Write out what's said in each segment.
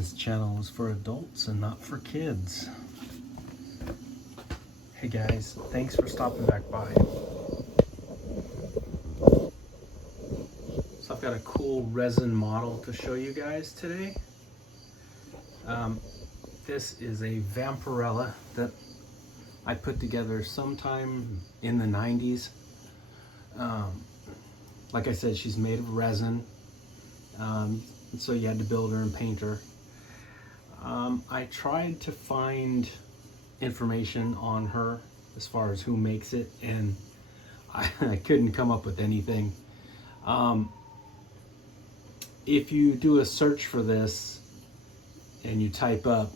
This channel is for adults and not for kids. Hey guys, thanks for stopping back by. So I've got a cool resin model to show you guys today. This is a Vampirella that I put together sometime in the 90s. Like I said, she's made of resin, so you had to build her and paint her. I tried to find information on her as far as who makes it, and I couldn't come up with anything. If you do a search for this and you type up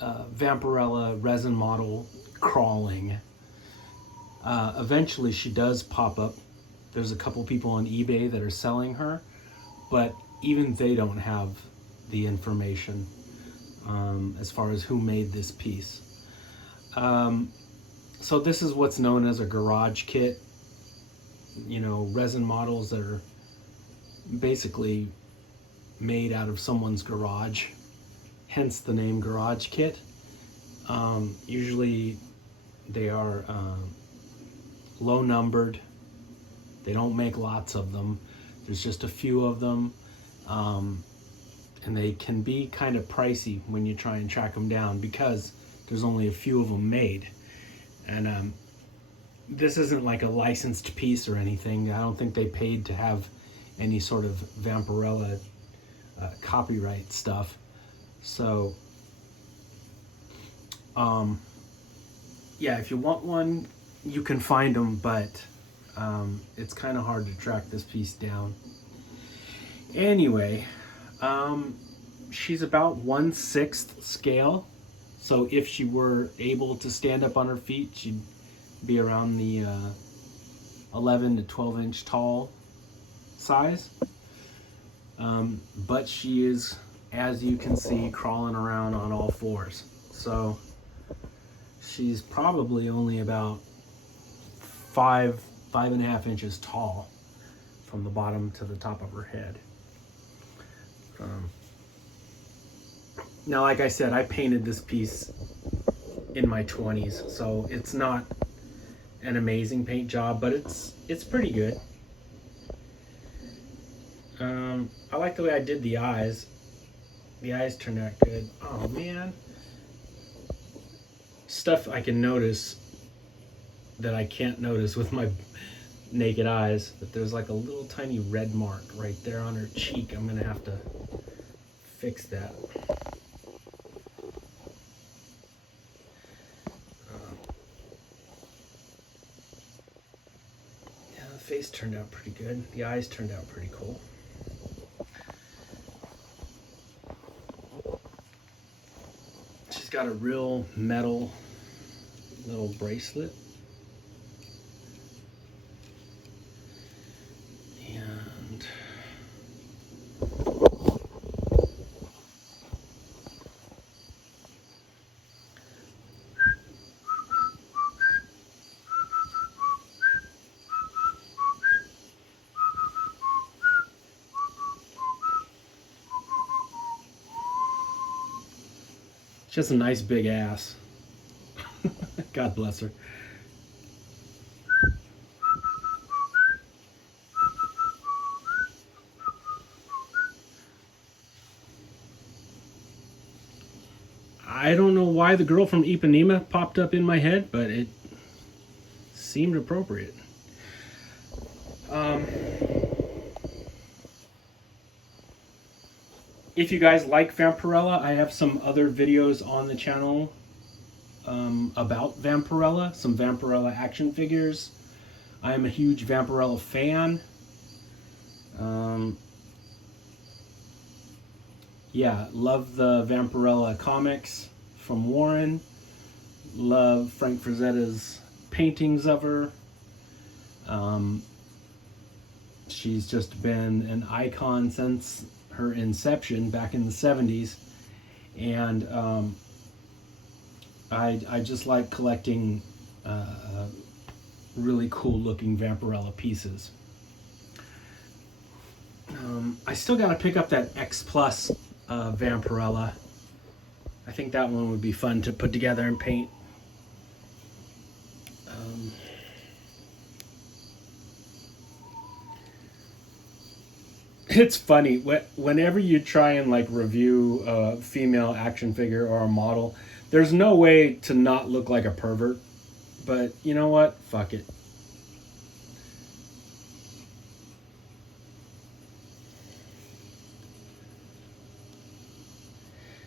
Vampirella resin model crawling, eventually she does pop up. There's a couple people on eBay that are selling her, but even they don't have the information as far as who made this piece. So this is what's known as a garage kit. You know, resin models that are basically made out of someone's garage, hence the name garage kit. Usually they are low numbered. They don't make lots of them. There's just a few of them. And they can be kind of pricey when you try and track them down because there's only a few of them made. And this isn't like a licensed piece or anything. I don't think they paid to have any sort of Vampirella copyright stuff. So yeah, if you want one, you can find them, but it's kind of hard to track this piece down. Anyway, she's about 1/6 scale. So if she were able to stand up on her feet, she'd be around the 11 to 12 inch tall size. But she is, as you can see, crawling around on all fours. So she's probably only about 5.5 inches tall from the bottom to the top of her head. Now, like I said, I painted this piece in my 20s, so it's not an amazing paint job, but it's pretty good. I like the way I did the eyes. The eyes turned out good. Oh man, stuff I can notice that I can't notice with my naked eyes. That there's like a little tiny red mark right there on her cheek. I'm gonna have to fix that. Yeah, the face turned out pretty good. The eyes turned out pretty cool. She's got a real metal little bracelet. And she has a nice big ass. God bless her. I don't know why the girl from Ipanema popped up in my head, but it seemed appropriate. If you guys like Vampirella, I have some other videos on the channel about Vampirella, some Vampirella action figures. I am a huge Vampirella fan. Yeah, love the Vampirella comics from Warren. Love Frank Frazetta's paintings of her. She's just been an icon since her inception back in the 70s. And I just like collecting really cool looking Vampirella pieces. I still got to pick up that X Plus Vampirella. I think that one would be fun to put together and paint. It's funny, whenever you try and like review a female action figure or a model, there's no way to not look like a pervert. But you know what? Fuck it.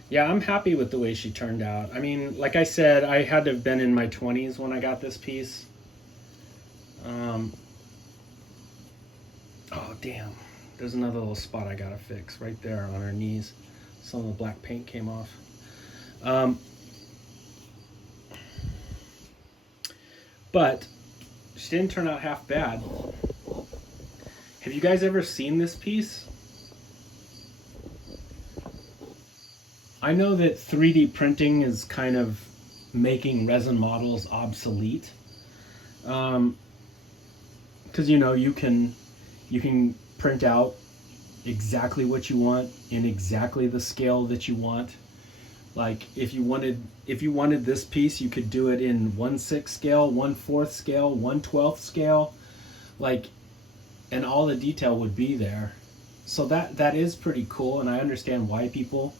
Yeah, I'm happy with the way she turned out. I mean, like I said, I had to have been in my 20s when I got this piece. Oh, damn. There's another little spot I gotta fix right there on her knees. Some of the black paint came off. But she didn't turn out half bad. Have you guys ever seen this piece? I know that 3D printing is kind of making resin models obsolete. Because you know, you can print out exactly what you want in exactly the scale that you want. Like if you wanted this piece, you could do it in 1/6 scale, 1/4 scale, 1/12 scale, like, and all the detail would be there. So that is pretty cool, and I understand why people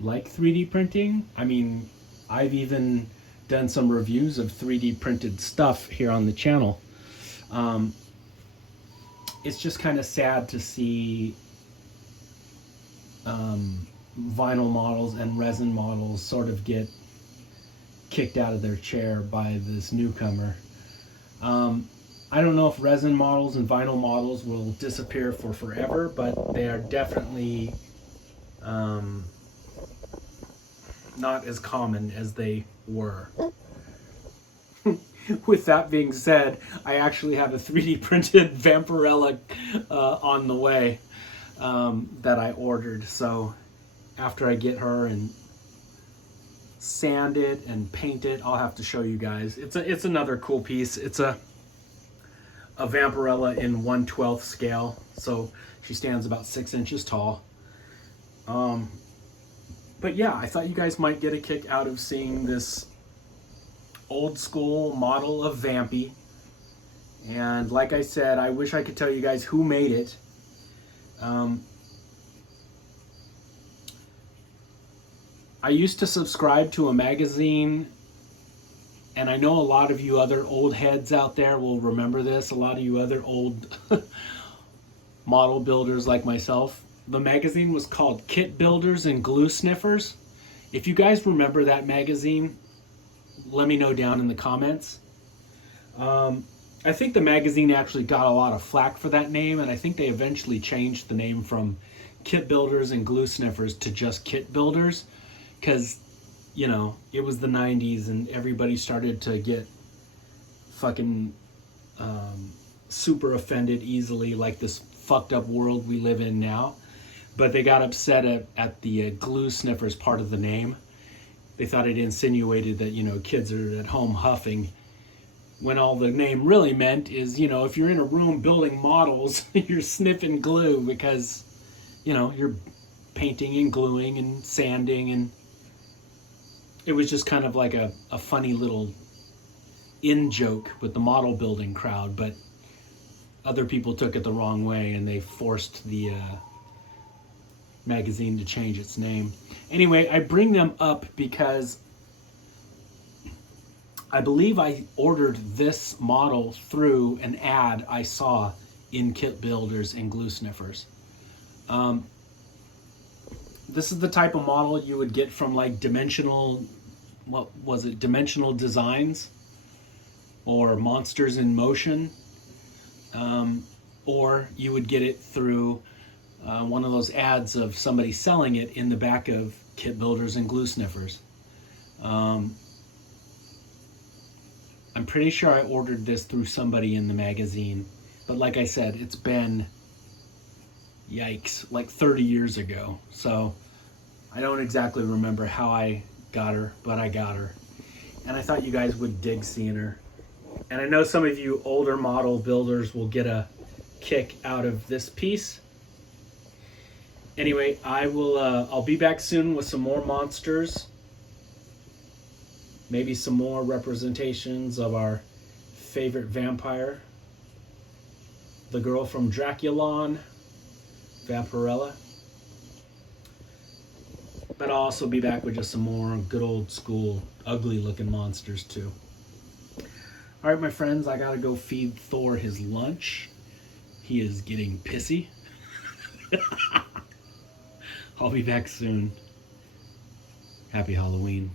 like 3D printing. I mean, I've even done some reviews of 3D printed stuff here on the channel. It's just kind of sad to see vinyl models and resin models sort of get kicked out of their chair by this newcomer. I don't know if resin models and vinyl models will disappear for forever, but they are definitely not as common as they were. With that being said, I actually have a 3D printed Vampirella on the way that I ordered. So after I get her and sand it and paint it, I'll have to show you guys. It's another cool piece. It's a Vampirella in 1/12 scale, so she stands about 6 inches tall. But yeah, I thought you guys might get a kick out of seeing this old school model of Vampy. And like I said, I wish I could tell you guys who made it. I used to subscribe to a magazine, and I know a lot of you other old heads out there will remember this. A lot of you other old model builders like myself. The magazine was called Kit Builders and Glue Sniffers. If you guys remember that magazine, let me know down in the comments. I think the magazine actually got a lot of flack for that name, and I think they eventually changed the name from Kit Builders and Glue Sniffers to just Kit Builders, because, you know, it was the 90s and everybody started to get fucking super offended easily, like this fucked up world we live in now. But they got upset at the glue sniffers part of the name. They thought it insinuated that, you know, kids are at home huffing, when all the name really meant is, you know, if you're in a room building models, you're sniffing glue because, you know, you're painting and gluing and sanding, and it was just kind of like a funny little in-joke with the model building crowd, but other people took it the wrong way and they forced the magazine to change its name. Anyway, I bring them up because I believe I ordered this model through an ad I saw in Kit Builders and Glue Sniffers. This is the type of model you would get from like Dimensional, what was it, Dimensional Designs or Monsters in Motion, or you would get it through one of those ads of somebody selling it in the back of Kit Builders and Glue Sniffers. I'm pretty sure I ordered this through somebody in the magazine, but like I said, it's been, yikes, like 30 years ago. So I don't exactly remember how I got her, but I got her. And I thought you guys would dig seeing her. And I know some of you older model builders will get a kick out of this piece. Anyway, I'll be back soon with some more monsters. Maybe some more representations of our favorite vampire, the girl from Draculon, Vampirella. But I'll also be back with just some more good old school, ugly looking monsters too. All right, my friends, I gotta go feed Thor his lunch. He is getting pissy. I'll be back soon. Happy Halloween.